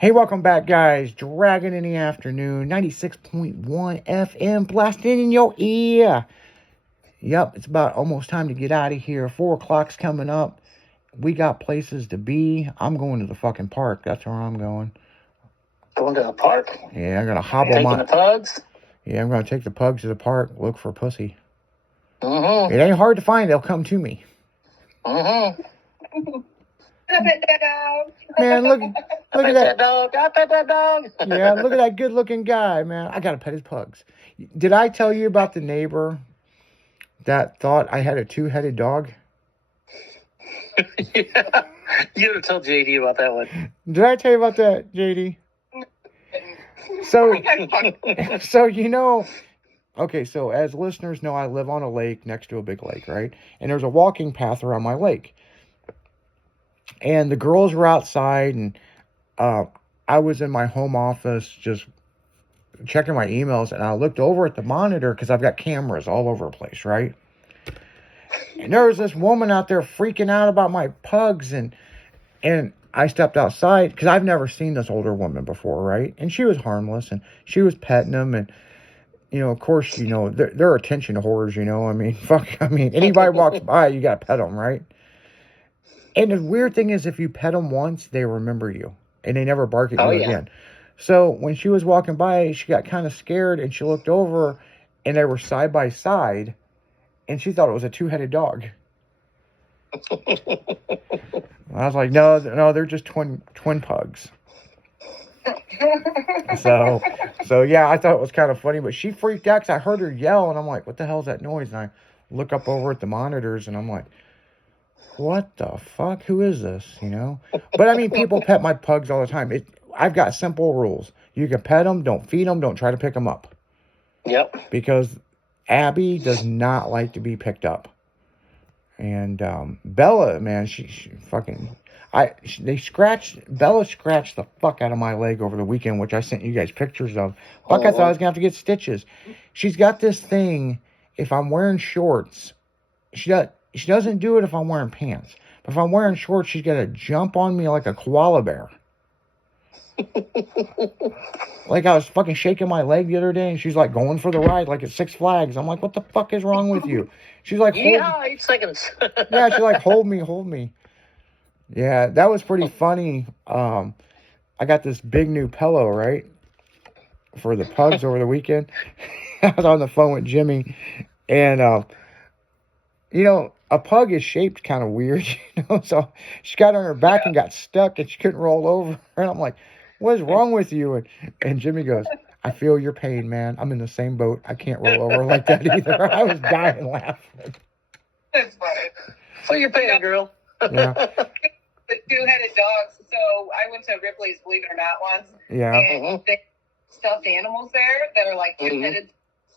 Hey, welcome back, guys. Dragon in the afternoon, 96.1 FM, blasting in your ear. Yep, it's about almost time to get out of here. 4 o'clock's coming up. We got places to be. I'm going to the fucking park. That's where I'm going. Going to the park? Yeah, I'm going to hobble Taking the pugs? Yeah, I'm going to take the pugs to the park, look for pussy. Mm-hmm. It ain't hard to find. They'll come to me. Mm-hmm. Man, look at that dog. I pet that dog. Yeah, look at that good-looking guy, man. I got to pet his pugs. Did I tell you about the neighbor that thought I had a two-headed dog? Yeah. You gotta tell JD about that one. Did I tell you about that, JD? So okay, so as listeners know, I live on a lake next to a big lake, right? And there's a walking path around my lake. And the girls were outside, and I was in my home office just checking my emails, and I looked over at the monitor because I've got cameras all over the place, right? And there was this woman out there freaking out about my pugs, and I stepped outside because I've never seen this older woman before, right? And she was harmless, and she was petting them, and of course, they're attention whores, I mean, anybody walks by, you gotta pet them, right? And the weird thing is, if you pet them once, they remember you, and they never bark at you again. So when she was walking by, she got kind of scared, and she looked over, and they were side by side, and she thought it was a two-headed dog. I was like, no, they're just twin pugs. So yeah, I thought it was kind of funny, but she freaked out because I heard her yell, and I'm like, what the hell is that noise? And I look up over at the monitors, and I'm like, what the fuck? Who is this? But I mean, people pet my pugs all the time. I've got simple rules. You can pet them, don't feed them, don't try to pick them up. Yep. Because Abby does not like to be picked up. And Bella, man, she fucking... Bella scratched the fuck out of my leg over the weekend, which I sent you guys pictures of. Fuck, I thought I was going to have to get stitches. She's got this thing, if I'm wearing shorts, she doesn't do it if I'm wearing pants. But if I'm wearing shorts, she's got to jump on me like a koala bear. Like I was fucking shaking my leg the other day, and she's like going for the ride like at Six Flags. I'm like, what the fuck is wrong with you? She's like, 8 seconds. Yeah, she's like, hold me. Yeah, that was pretty funny. I got this big new pillow, right, for the pugs over the weekend. I was on the phone with Jimmy, and a pug is shaped kind of weird, so she got on her back and got stuck, and she couldn't roll over. And I'm like, what is wrong with you? And Jimmy goes, I feel your pain, man. I'm in the same boat. I can't roll over like that either. I was dying laughing. That's funny. Feel your pain, girl. Yeah. The two-headed dogs. So I went to Ripley's, believe it or not, once. Yeah. And they stuffed animals there that are like two-headed.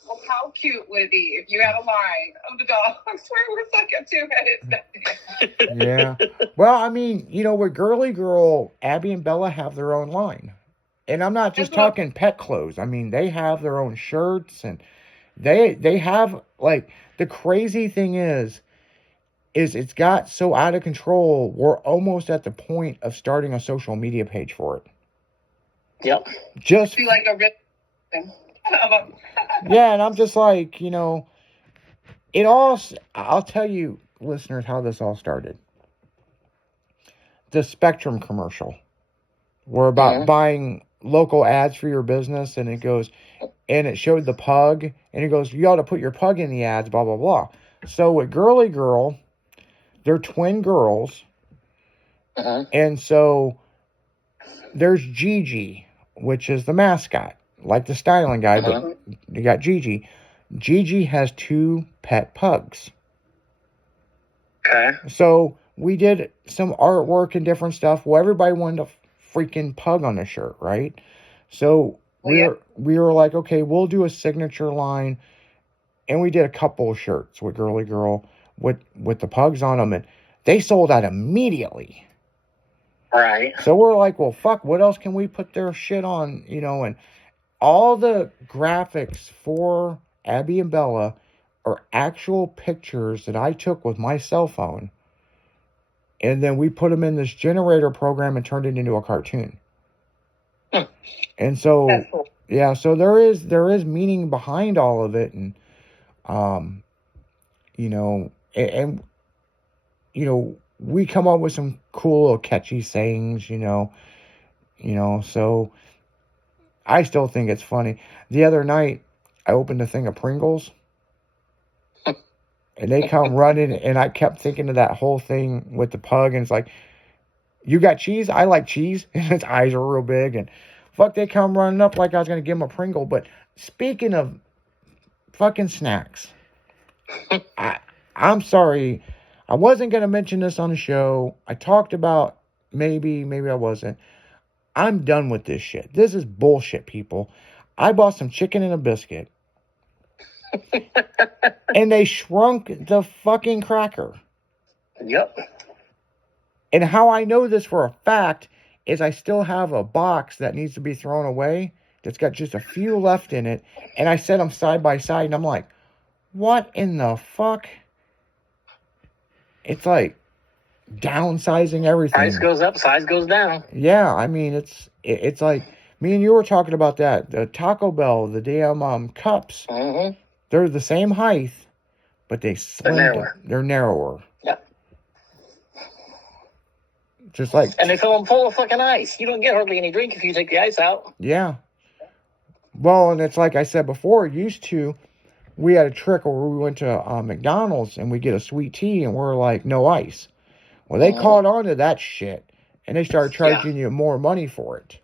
Well, how cute would it be if you had a line of the dogs where it was like a two-headed stuffed? Yeah. Well, I mean, with Girly Girl, Abby and Bella have their own line. And I'm not just talking pet clothes. I mean, they have their own shirts, and they have, like, the crazy thing is it's got so out of control, we're almost at the point of starting a social media page for it. Yep. Just be like a rip. Yeah, and I'm just like, I'll tell you, listeners, how this all started. The Spectrum commercial. We're about buying local ads for your business, and it showed the pug, and it goes, you ought to put your pug in the ads, blah, blah, blah. So with Girly Girl, they're twin girls. And so there's Gigi, which is the mascot, like the styling guy, but you got Gigi. Gigi has 2 pet pugs. Okay. So we did some artwork and different stuff. Well, everybody wanted a freaking pug on the shirt, right? So we were like, okay, we'll do a signature line. And we did a couple of shirts with Girly Girl with the pugs on them, and they sold out immediately. Right. So we're like, well, fuck, what else can we put their shit on, and all the graphics for Abby and Bella are actual pictures that I took with my cell phone, and then we put them in this generator program and turned it into a cartoon. And so, That's cool. yeah, so there is meaning behind all of it, and you know, and you know, we come up with some cool little catchy sayings, so I still think it's funny. The other night, I opened a thing of Pringles, and they come running, and I kept thinking of that whole thing with the pug, and it's like, you got cheese? I like cheese. And his eyes are real big, and fuck, they come running up like I was going to give him a Pringle. But speaking of fucking snacks, I'm sorry. I wasn't going to mention this on the show. I talked about maybe I wasn't. I'm done with this shit. This is bullshit, people. I bought some chicken and a biscuit. And they shrunk the fucking cracker. Yep. And how I know this for a fact is I still have a box that needs to be thrown away that's got just a few left in it. And I set them side by side, and I'm like, what in the fuck? It's like downsizing everything. Price goes up, size goes down. Yeah, I mean, it's like, me and you were talking about that. The Taco Bell, the damn cups, Mm-hmm. they're the same height, but they slimmed narrower. They're narrower. Yep. Just like, And they fill them full of fucking ice. You don't get hardly any drink if you take the ice out. yeah. Well, and it's like I said before, we had a trick where we went to McDonald's and we get a sweet tea and we're like, no ice. Well, they caught on to that shit and they started charging you more money for it.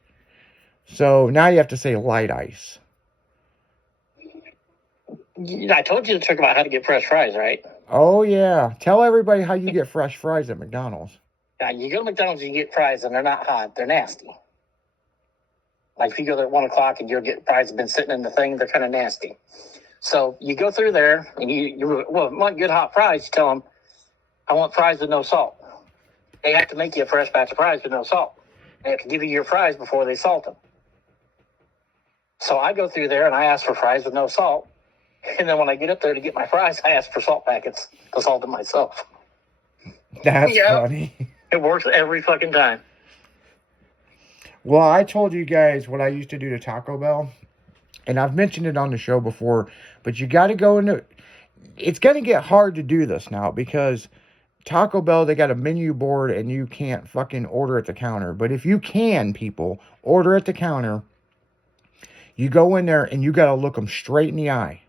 So now you have to say light ice. I told you the trick about how to get fresh fries, right? Oh, yeah. Tell everybody how you get fresh fries at McDonald's. You go to McDonald's, you get fries, and they're not hot. They're nasty. Like, if you go there at 1 o'clock and you'll get fries that have been sitting in the thing, they're kind of nasty. So you go through there, and you want good hot fries, you tell them, I want fries with no salt. They have to make you a fresh batch of fries with no salt. They have to give you your fries before they salt them. So I go through there, and I ask for fries with no salt. And then when I get up there to get my fries, I ask for salt packets to salt them myself. That's Yep. funny. It works every fucking time. Well, I told you guys what I used to do to Taco Bell, and I've mentioned it on the show before, but you got to go into. It's going to get hard to do this now because Taco Bell, they got a menu board and you can't fucking order at the counter. But if you can, people, order at the counter, you go in there and you got to look them straight in the eye.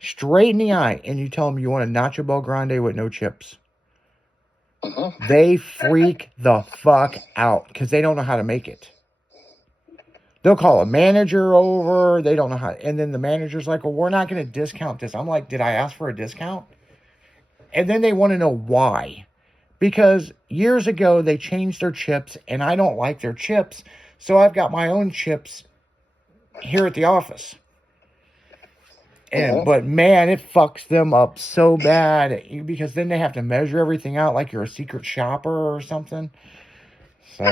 Straight in the eye, and you tell them you want a Nacho Bel Grande with no chips. Mm-hmm. They freak the fuck out because they don't know how to make it. They'll call a manager over. They don't know how. And then the manager's like, well, we're not going to discount this. I'm like, did I ask for a discount? And then they want to know why. Because years ago, they changed their chips, and I don't like their chips. So I've got my own chips here at the office. And but man, it fucks them up so bad because then they have to measure everything out like you're a secret shopper or something. So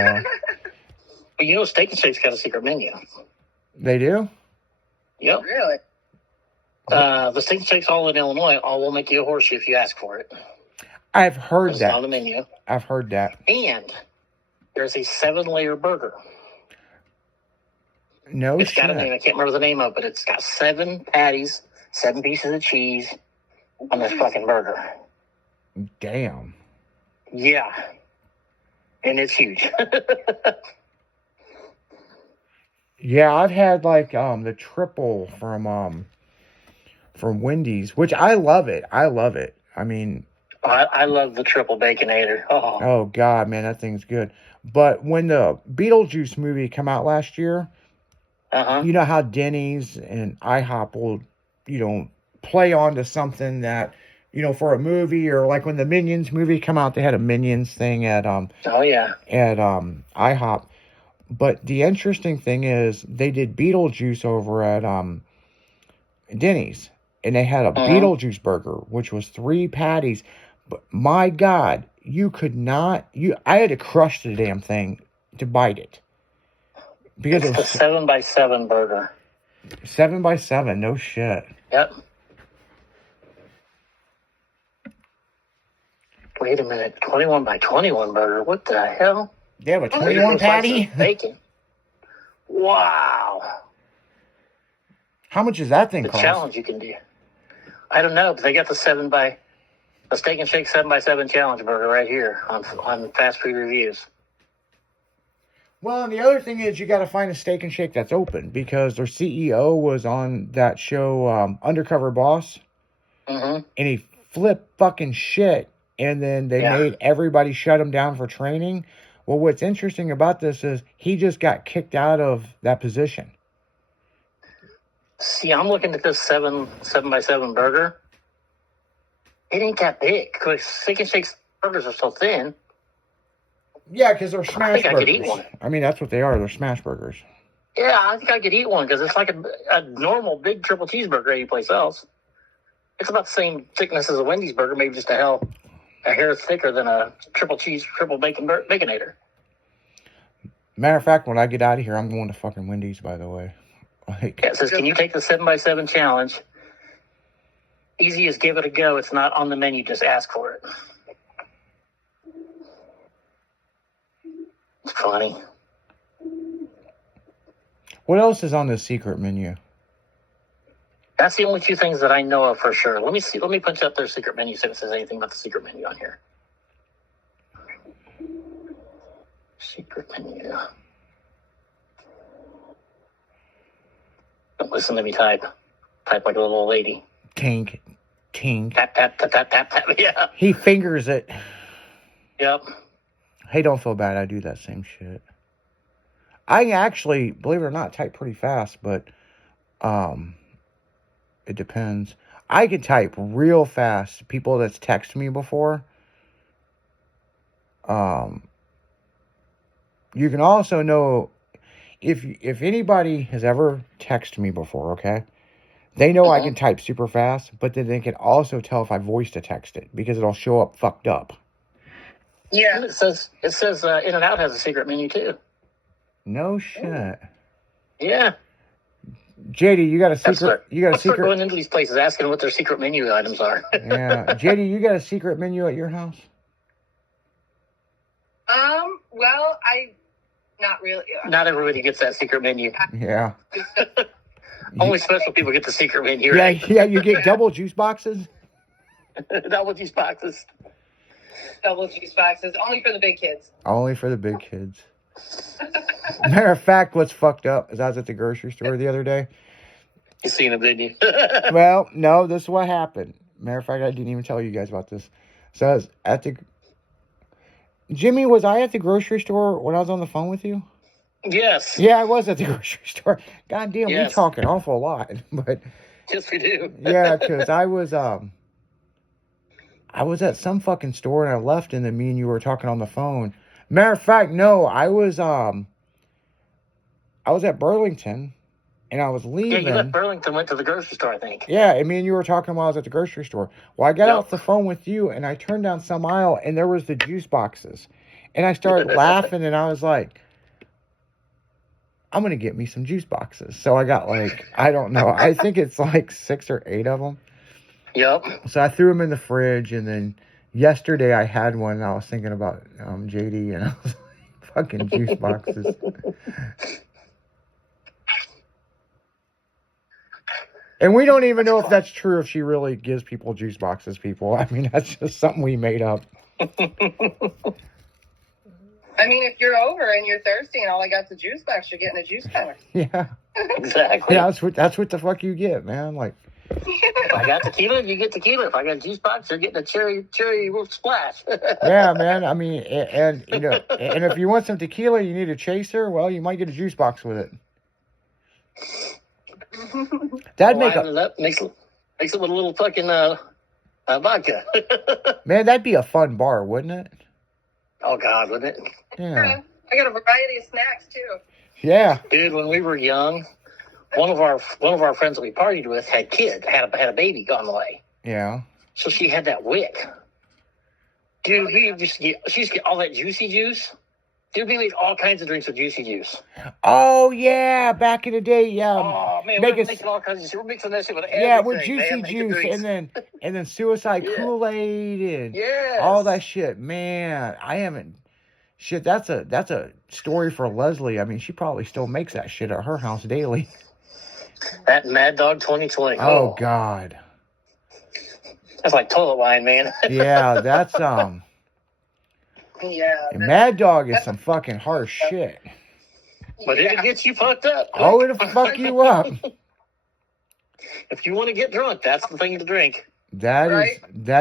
But you know, Steak and Shake's got a secret menu. they do? Yep. Really? The Steak and Shake's all in Illinois. All will make you a horseshoe if you ask for it. I've heard It's that. on the menu. I've heard that. And there's a 7-layer burger. No It's got a shit. name. I can't remember the name of it, but it's got 7 patties, 7 pieces of cheese on this fucking burger. Damn. Yeah. And it's huge. Yeah, I've had like the triple from Wendy's, which I love it. I love it. I mean, I love the triple baconator. oh god, man, that thing's good. But when the Beetlejuice movie come out last year, you know how Denny's and IHOP will, play on to something that, for a movie, or like when the Minions movie come out, they had a Minions thing at IHOP. But the interesting thing is they did Beetlejuice over at Denny's, and they had a Beetlejuice burger, which was 3 patties. But my God, you could not. I had to crush the damn thing to bite it because it's it was the 7x7 burger. 7x7. No shit. Yep. Wait a minute, 21x21 burger. What the hell? They have a 21 patty. Bacon. Wow. How much does that thing The cost? challenge you can do. I don't know, but they got the Steak and Shake 7x7 challenge burger right here on Fast Food Reviews. Well, and the other thing is you got to find a Steak and Shake that's open because their CEO was on that show, Undercover Boss, Mm-hmm. and he flipped fucking shit, and then they Yeah. made everybody shut him down for training. Well, what's interesting about this is he just got kicked out of that position. See, I'm looking at this 7x7 burger. It ain't that big because Steak and Shake's burgers are so thin. Yeah, because they're smash think I burgers. could eat one. I mean, that's what they are. They're smash burgers. Yeah, I think I could eat one because it's like a normal big triple cheeseburger anyplace else. It's about the same thickness as a Wendy's burger, maybe just a hair thicker than a triple bacon baconator. Matter of fact, when I get out of here, I'm going to fucking Wendy's, by the way. Like, Yeah, it says, can you take the 7x7 challenge? Easy as give it a go. It's not on the menu. Just ask for it. It's funny. what else is on the secret menu? That's the only two things that I know of for sure. Let me see. Let me punch up their secret menu, see if it says anything about the secret menu on here. Secret menu. Don't listen to me type. Type like a little old lady. Tink. Tap, tap, tap, tap, tap, tap. Yeah. He fingers it. Yep. Hey, don't feel bad. I do that same shit. I actually, believe it or not, type pretty fast, but it depends. I can type real fast. People that's texted me before. You can also know if anybody has ever texted me before, okay? They know I can type super fast, but then they can also tell if I voice to text it because it'll show up fucked up. Yeah. It says In-N-Out has a secret menu too. No shit. Yeah. JD, you got a Let's secret? You got a Let's start secret? going into these places asking what their secret menu items are. Yeah, JD, you got a secret menu at your house? Well, not really. Not everybody gets that secret menu. Yeah. Only special people get the secret menu, Yeah, right? yeah. You get double juice boxes. Double these boxes. Double juice boxes, only for the big kids. Only for the big kids. Matter of fact, what's fucked up is I was at the grocery store the other day. You seen them, didn't you? Well, no, this is what happened. Matter of fact, I didn't even tell you guys about this. So I was at the... Jimmy, was I at the grocery store when I was on the phone with you? Yes. Yeah, I was at the grocery store. God damn, Yes. we talk an awful lot. But Yes, we do. yeah, because I was at some fucking store and I left, and then me and you were talking on the phone. Matter of fact, no, I was at Burlington and I was Yeah, leaving. you left Burlington, went to the grocery store, I think. Yeah, and me and you were talking while I was at the grocery store. Well, I got off the phone with you and I turned down some aisle and there was the juice boxes. And I started laughing and I was like, I'm going to get me some juice boxes. So I got like, I don't know, I think it's like 6 or 8 of them. Yep. So I threw them in the fridge, and then yesterday I had one and I was thinking about JD, and I was like, fucking juice boxes. And we don't even know if that's true, if she really gives people juice boxes, people. I mean, that's just something we made up. I mean, if you're over and you're thirsty and all I got's a juice box, you're getting a juice box. Yeah. Exactly. Yeah, that's what the fuck you get, man. Like, If I got tequila, you get tequila. If I got a juice box, you're getting a cherry splash. yeah, man. I mean, and you know, and if you want some tequila, you need a chaser. Well, you might get a juice box with it. That'd make Liven it up, mix it with a little fucking vodka. man. That'd be a fun bar, wouldn't it? Oh God, wouldn't it? Yeah. I got a variety of snacks too. Yeah. Dude, when we were young, one of our friends that we partied with had a baby on the way. Yeah. So she had that wick. Dude, she used to get all that juicy juice. Dude, we made all kinds of drinks with juicy juice. Oh yeah, back in the day, yeah. Oh man, make we're it- making all kinds of shit. We're mixing that shit with everything. Yeah, with juicy man, making juice, drinks. and then suicide Yeah. Kool-Aid and Yes. all that shit. Man, I haven't. Shit, that's a story for Leslie. I mean, she probably still makes that shit at her house daily. That Mad Dog 2020. Oh God. That's like toilet wine, man. Yeah, that's Yeah. Mad Dog is some fucking harsh shit. But it'll get you fucked up. Oh, it'll fuck you up. If you want to get drunk, that's the thing to drink. That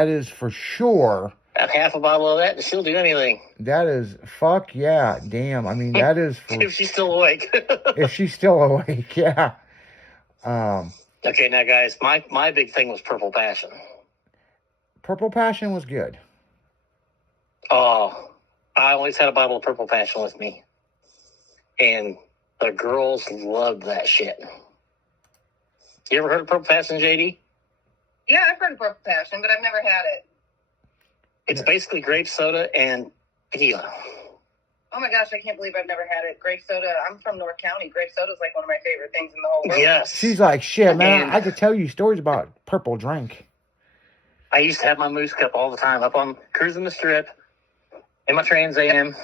is for sure. About half a bottle of that, and she'll do anything. That is fuck yeah, damn. I mean, that is for, If she's still awake. if she's still awake, yeah. Okay, now guys, my big thing was Purple Passion. Purple Passion was good. Oh, I always had a bottle of Purple Passion with me. And the girls loved that shit. You ever heard of Purple Passion, JD? Yeah, I've heard of Purple Passion, but I've never had it. It's basically grape soda and tequila. Oh my gosh, I can't believe I've never had it. Grape soda. I'm from North County. Grape soda is like one of my favorite things in the whole world. Yes. She's like, shit, man, And I could tell you stories about purple drink. I used to have my Moose Cup all the time up on cruising the strip in my Trans Am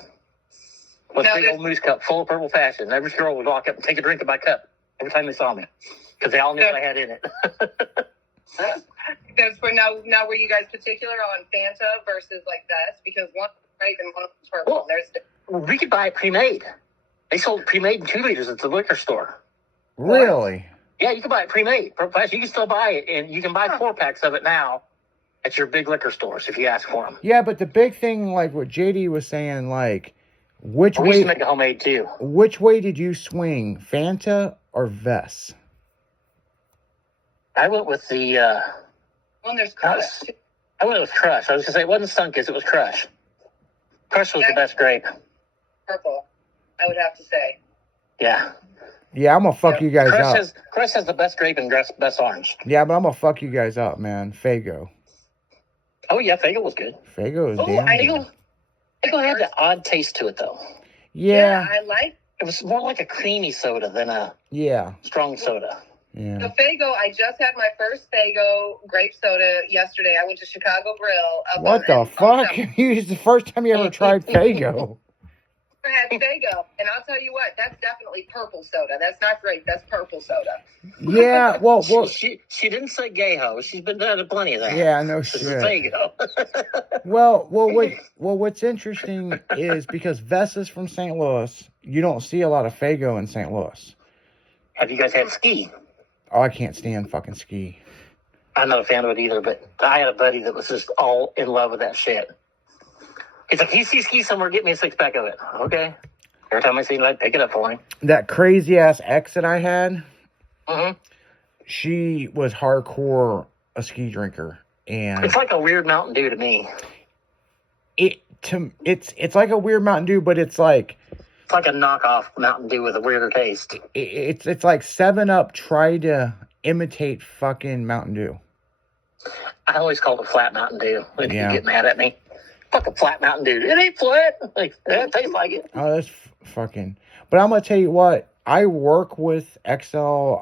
with a big old Moose Cup full of Purple Passion. Every girl would walk up and take a drink of my cup every time they saw me because they all knew what I had in it. That's for now. Were you guys particular on Fanta versus like that? Because one right and one purple. Well, There's we could buy it pre-made. They sold pre-made in 2 liters at the liquor store. Really? Yeah, you can buy it pre-made. Purple Passion, you can still buy it, and you can buy 4-packs of it now at your big liquor stores if you ask for them. Yeah, but the big thing, like what JD was saying, like, which We used way? to make it homemade too. Which way did you swing, Fanta or Vess? I went with the. one. There's Crush. I went with Crush. I was gonna say it wasn't Stunkies, it was Crush. Crush was the best grape. Purple. I would have to say. Yeah. Yeah, I'm gonna fuck you guys up. Crush has the best grape and best orange. Yeah, but I'm gonna fuck you guys up, man. Fago. Oh yeah, Fago was good. Fago is Oh, damn good. Fago had that odd taste to it though. Yeah. I like It was more like a creamy soda than a Yeah. strong soda. Yeah. the Fago. I just had my first Fago grape soda yesterday. I went to Chicago Grill. What the fuck? It's the first time you ever tried Fago. I had Fago, and I'll tell you what, that's definitely purple soda. That's not grape. That's purple soda. Yeah. Well. She didn't say gay-ho. She's been done to plenty of that. Yeah. No This is shit. Fago. What's interesting is because Vess is from St. Louis, you don't see a lot of Fago in St. Louis. Have you guys had ski? Oh, I can't stand fucking ski. I'm not a fan of it either, but I had a buddy that was just all in love with that shit. He's like, you see ski somewhere, get me a 6-pack of it. Okay. Every time I see it, I'd pick it up for him. That crazy ass ex that I had, Mm-hmm. she was hardcore a ski drinker, and It's like a weird Mountain Dew to me. it's like a weird Mountain Dew, but it's like It's like a knockoff Mountain Dew with a weirder taste. it's like 7-Up tried to imitate fucking Mountain Dew. I always called it flat Mountain Dew. When Yeah. you get mad at me. Fuck a flat Mountain Dew. It ain't flat. Like, it tastes like it. Oh, that's fucking. But I'm gonna tell you what. I work with XL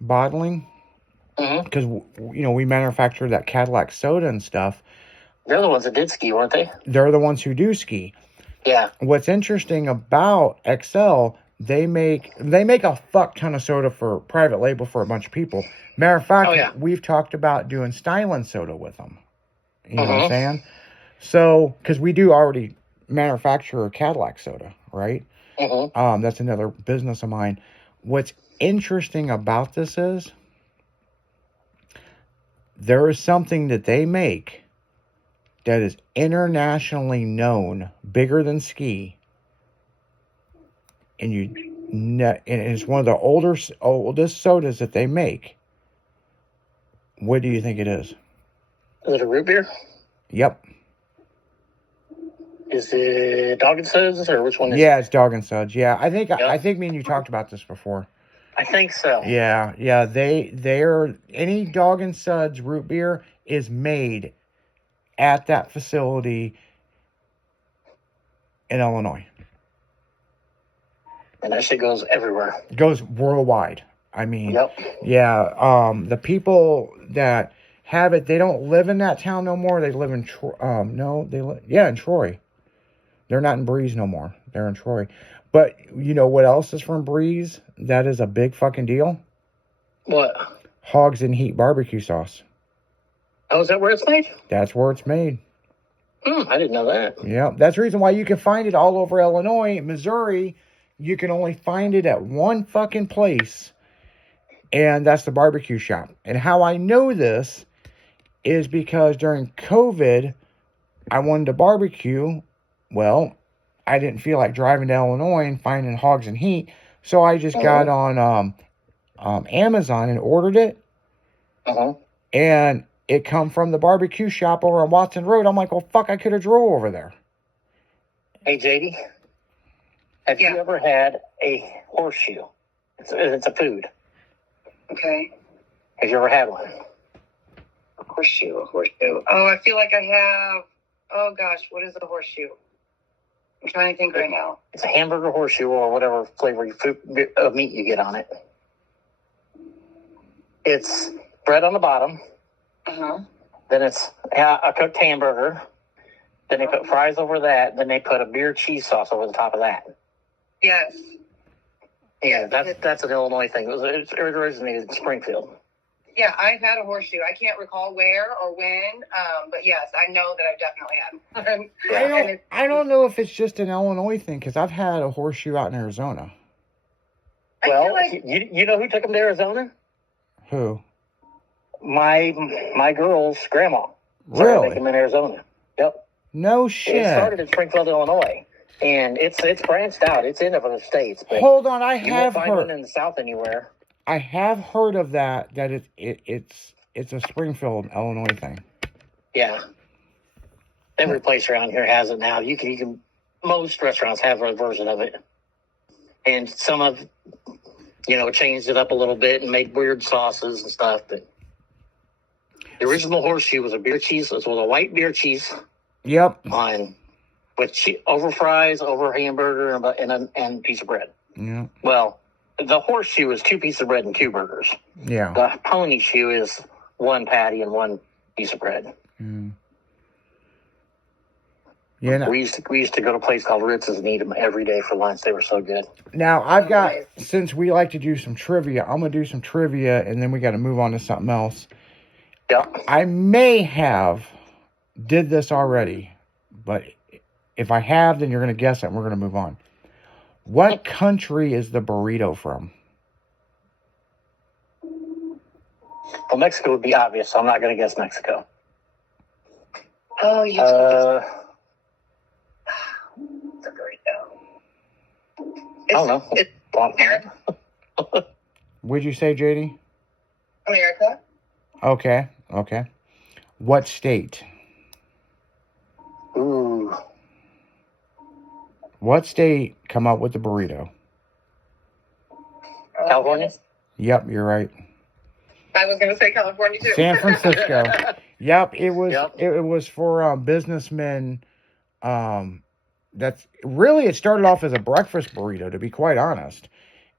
bottling Mm-hmm. because we manufacture that Cadillac soda and stuff. They're the ones that did ski, weren't they? They're the ones who do ski. Yeah. What's interesting about XL, they make a fuck ton of soda for private label for a bunch of people. Matter of fact, Oh, yeah. we've talked about doing styling soda with them. You know what I'm Mhm. saying? So, because we do already manufacture a Cadillac soda, right? Mm-hmm. That's another business of mine. What's interesting about this is there is something that they make that is internationally known, bigger than ski, and and it's one of the oldest sodas that they make. What do you think it is? Is it a root beer? Yep. Is it Dog and Suds or which one is Yeah, it's Dog and Suds. Yeah, I think Yep. me and you talked about this before. I think so. Yeah. They're any Dog and Suds root beer is made at that facility in Illinois. And that shit goes everywhere. It goes worldwide. I mean, Yep. yeah. The people that have it, they don't live in that town no more. They live in Troy. In Troy. They're not in Breeze no more. They're in Troy. But you know what else is from Breeze? That is a big fucking deal. What? Hogs and Heat barbecue sauce. Oh, is that where it's made? That's where it's made. I didn't know that. Yeah, that's the reason why you can find it all over Illinois. Missouri, you can only find it at one fucking place, and that's the barbecue shop. And how I know this is because during COVID, I wanted to barbecue. Well, I didn't feel like driving to Illinois and finding Hogs and Heat, so I just got on Amazon and ordered it. And it come from the barbecue shop over on Watson Road. I'm like, well, fuck, I could have drove over there. Hey, JD, have you ever had a horseshoe? It's a food. Okay. Have you ever had one? A horseshoe. Oh, I feel like I have. Oh gosh, what is a horseshoe? I'm trying to think right now. It's a hamburger horseshoe or whatever flavor of meat you get on it. It's bread on the bottom. Then it's a cooked hamburger. Then they put fries over that. Then they put a beer cheese sauce over the top of that. Yes. Yeah, that's an Illinois thing. It originated in Springfield. Yeah, I've had a horseshoe. I can't recall where or when, but yes, I know that I've definitely had one. I don't know if it's just an Illinois thing, because I've had a horseshoe out in Arizona. Well, you know who took them to Arizona? Who? My girl's grandma. Really? Making them in Arizona. Yep. No shit. It started in Springfield, Illinois, and it's branched out. It's in other states. But hold on, I you have won't find heard one in the South anywhere. I have heard of that. That it's a Springfield, Illinois thing. Yeah. Every place around here has it now. You can most restaurants have a version of it, and some have changed it up a little bit and made weird sauces and stuff, but. The original horseshoe was a beer cheese. It was a white beer cheese. Yep. With over fries, over hamburger, and a piece of bread. Yeah. Well, the horseshoe is 2 pieces of bread and 2 burgers. Yeah. The pony shoe is 1 patty and 1 piece of bread. Mm. Yeah. No. We used to go to a place called Ritz's and eat them every day for lunch. They were so good. Now I've got, since we like to do some trivia, I'm gonna do some trivia, and then we got to move on to something else. Yeah. I may have did this already, but if I have, then you're going to guess it and we're going to move on. What country is the burrito from? Well, Mexico would be obvious, so I'm not going to guess Mexico. Oh, you The burrito. I don't know. It's America. What'd you say, JD? America. Okay. What state? Ooh. What state come up with the burrito? California? Yep, you're right. I was going to say California too. San Francisco. Yep, it was. Yep. It was for businessmen. That's really, it started off as a breakfast burrito, to be quite honest,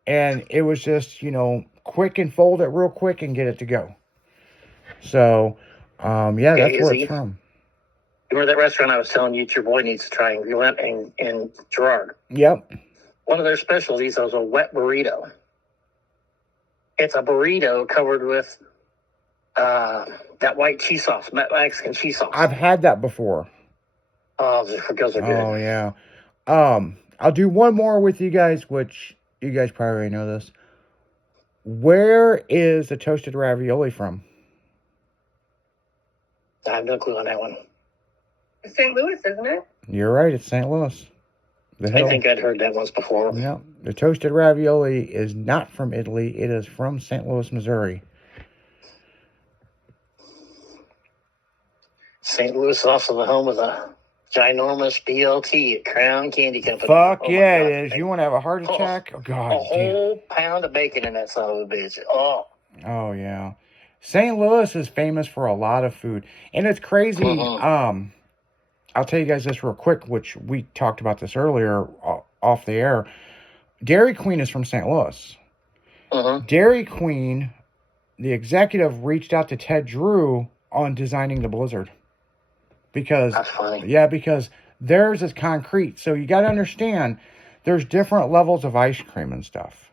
and it was just quick and fold it real quick and get it to go. So, yeah, that's where it's from. Remember that restaurant I was telling you your boy needs to try in Girard? Yep. One of their specialties was a wet burrito. It's a burrito covered with that white cheese sauce, Mexican cheese sauce. I've had that before. Oh, those are good. Oh, yeah. I'll do one more with you guys, which you guys probably already know this. Where is the toasted ravioli from? I have no clue on that one. It's St. Louis, isn't it? You're right. It's St. Louis. I think I'd heard that once before. Yeah. The toasted ravioli is not from Italy. It is from St. Louis, Missouri. St. Louis is also the home of the ginormous BLT at Crown Candy Company. Fuck oh yeah, God. it is. You want to have a heart attack? Oh, God. A whole pound of bacon in that son of a bitch. Oh. Oh, yeah. St. Louis is famous for a lot of food. And it's crazy. I'll tell you guys this real quick, which we talked about this earlier off the air. Dairy Queen is from St. Louis. Dairy Queen, the executive reached out to Ted Drew on designing the Blizzard. Because, that's funny. Yeah, because Theirs is concrete. So you got to understand, there's different levels of ice cream and stuff.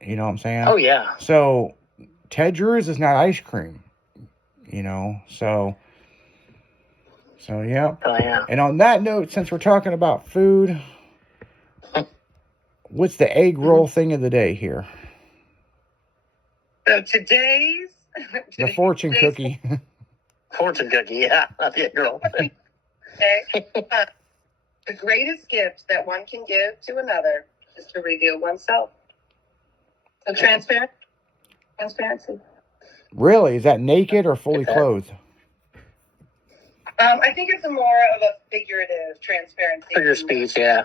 You know what I'm saying? Oh yeah. So Ted Drewes is not ice cream. You know, so yeah. Oh yeah. And on that note, since we're talking about food, what's the egg roll thing of the day here? So today's The fortune cookie. Fortune cookie, yeah. Not the girl. Okay. The greatest gift that one can give to another is to reveal oneself. So transparency. Really? Is that naked or fully clothed? I think it's a more of a figurative transparency. Figure speech, yeah.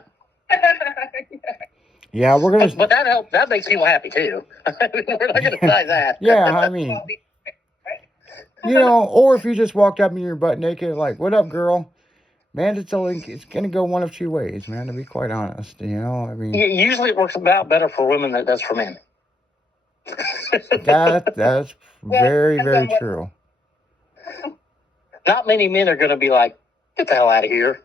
Yeah, we're gonna. But that helps. That makes people happy too. We're not gonna deny that. Yeah, I mean, you know, or if you just walked up and you're butt naked, like, "What up, girl?" Man, it's gonna go one of two ways, man. To be quite honest, you know, I mean, Usually it works about better for women than it does for men. that's very, very true. Not many men are gonna be like, "Get the hell out of here."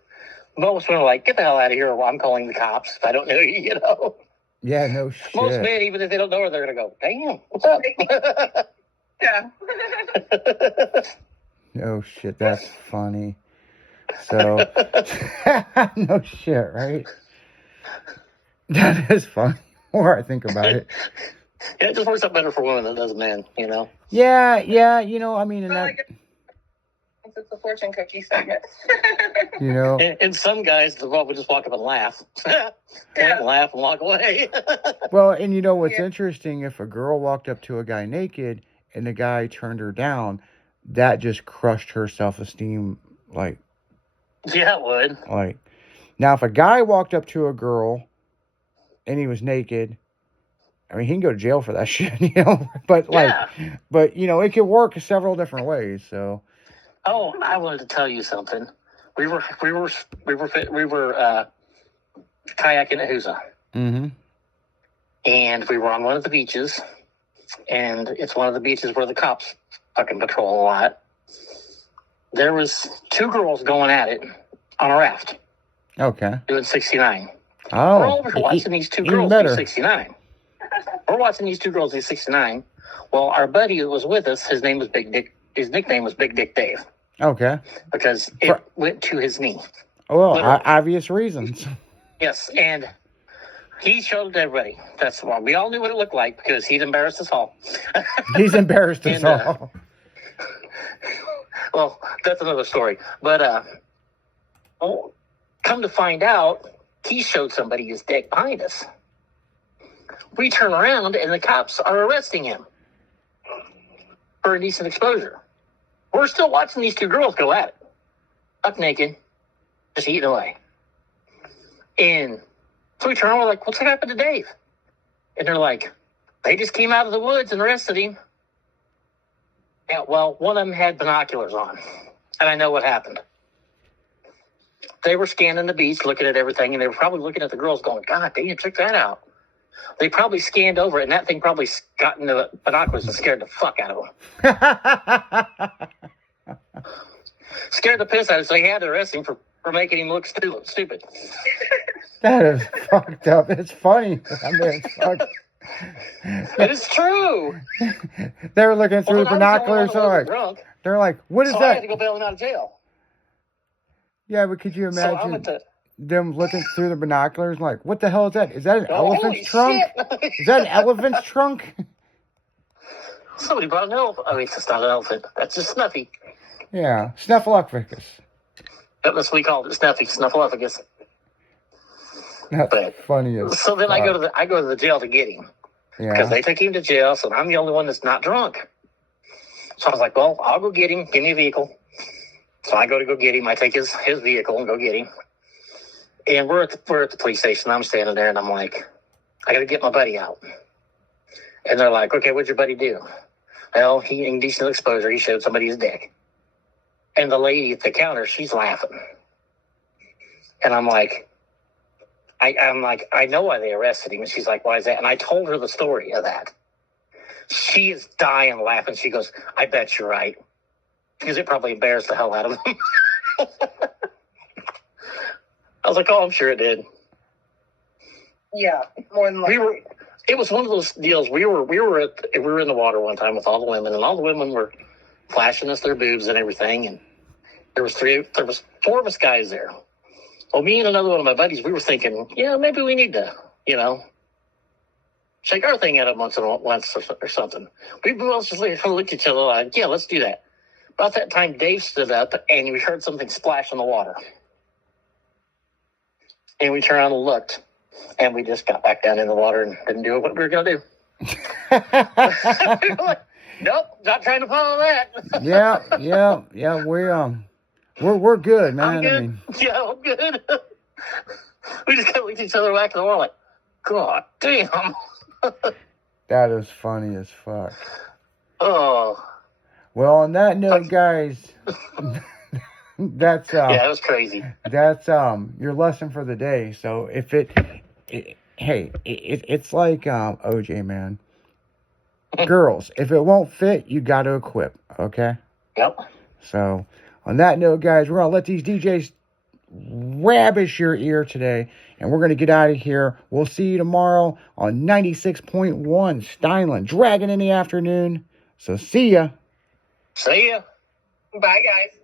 Most women are like, "Get the hell out of here," or I'm calling the cops if I don't know you, you know. Yeah, no shit. Most men, even if they don't know her, they're gonna go, "Damn, what's up?" Yeah. No shit, that's funny. So, no shit, right? That is funny. The more I think about it. Yeah, it just works out better for women than it does men, you know. Yeah, you know, I mean, and that, It's a fortune cookie segment. you know, And some guys, well, would just walk up and laugh. Yeah. Laugh and walk away. well, and you know what's Yeah. interesting? If a girl walked up to a guy naked and the guy turned her down, that just crushed her self-esteem. Like, Yeah, it would. now if a guy walked up to a girl and he was naked, I mean, he can go to jail for that shit, you know. But but you know, it could work several different ways. So, Oh, I wanted to tell you something. We were kayaking at Huza, and we were on one of the beaches, and it's one of the beaches where the cops fucking patrol a lot. There was two girls going at it on a raft, okay. doing 69. Oh, We're over watching these two even girls better. do 69. We're watching these two girls do 69. Well, our buddy who was with us, his name was Big Dick. His nickname was Big Dick Dave Okay. because it went to his knee. Well, Literally. obvious reasons. Yes, and he showed it to everybody. That's why we all knew what it looked like because he'd embarrassed us all. He's embarrassed us And, all. Well, that's another story. But come to find out, he showed somebody his dick behind us. We turn around and the cops are arresting him for indecent exposure. We're still watching these two girls go at it, up naked, just eating away. And so we turn around, we're like, "What's happened to Dave?" And they're like, "They just came out of the woods and arrested him." Yeah, well, one of them had binoculars on, and I know what happened. They were scanning the beach, looking at everything, and they were probably looking at the girls going, "God damn, check that out." They probably scanned over it, and that thing probably got into the binoculars and scared the fuck out of them. Scared the piss out of him, so they had to arrest him for making him look stupid. That is fucked up. It's funny. I mean, it's fucked. It is true. They were looking through the Well, I was the only binoculars. one that wasn't drunk, They're like, "What is so I had that?" to go bail him out of jail. Yeah, but could you So I imagine went to them looking through the binoculars and like, "What the hell is that? Is that an holy elephant's trunk? shit. Is that an elephant's trunk?" Somebody brought an elephant. I mean, it's not an elephant. That's just Snuffy. Yeah, Snuffleupagus. That's what we called it, Snuffy, Snuffleupagus. That's But- funny as So then I fuck. go to the jail to get him because Yeah. they took him to jail. So I'm the only one that's not drunk. So I was like, "Well, I'll go get him. Give me a vehicle." So I go get him. I take his vehicle and go get him. And we're at the police station. I'm standing there and I'm like, "I got to get my buddy out." And they're like, "Okay, what'd your buddy do?" "Well, he indecent exposure. He showed somebody his dick." And the lady at the counter, she's laughing. And I'm like, I know why they arrested him. And she's like, "Why is that?" And I told her the story of that. She is dying laughing. She goes, "I bet you're right." Because it probably embarrassed the hell out of him. I was like, oh, I'm sure it did. Yeah, more than likely. It was one of those deals. We were in the water one time with all the women, and all the women were flashing us their boobs and everything. And there was four of us guys there. Well, me and another one of my buddies, we were thinking, yeah, maybe we need to, shake our thing at it once or something. We both just looked at each other like, yeah, let's do that. About that time, Dave stood up, and we heard something splash in the water. And we turned around and looked, and we just got back down in the water and didn't do what we were going to do. We were like, nope, not trying to follow that. Yeah. We're good, man. I'm good. I mean, yeah, I'm good. We just kind of looked at each other back in the water like, God damn. that is funny as fuck. Oh. Well, on that note, guys, that's yeah, it was crazy. That's your lesson for the day. So if it's like OJ, man. Girls, if it won't fit, you got to equip. Okay. Yep. So on that note, guys, we're gonna let these DJs ravish your ear today, and we're gonna get out of here. We'll see you tomorrow on 96.1 Steinland, Dragon in the afternoon. So see ya. See ya. Bye, guys.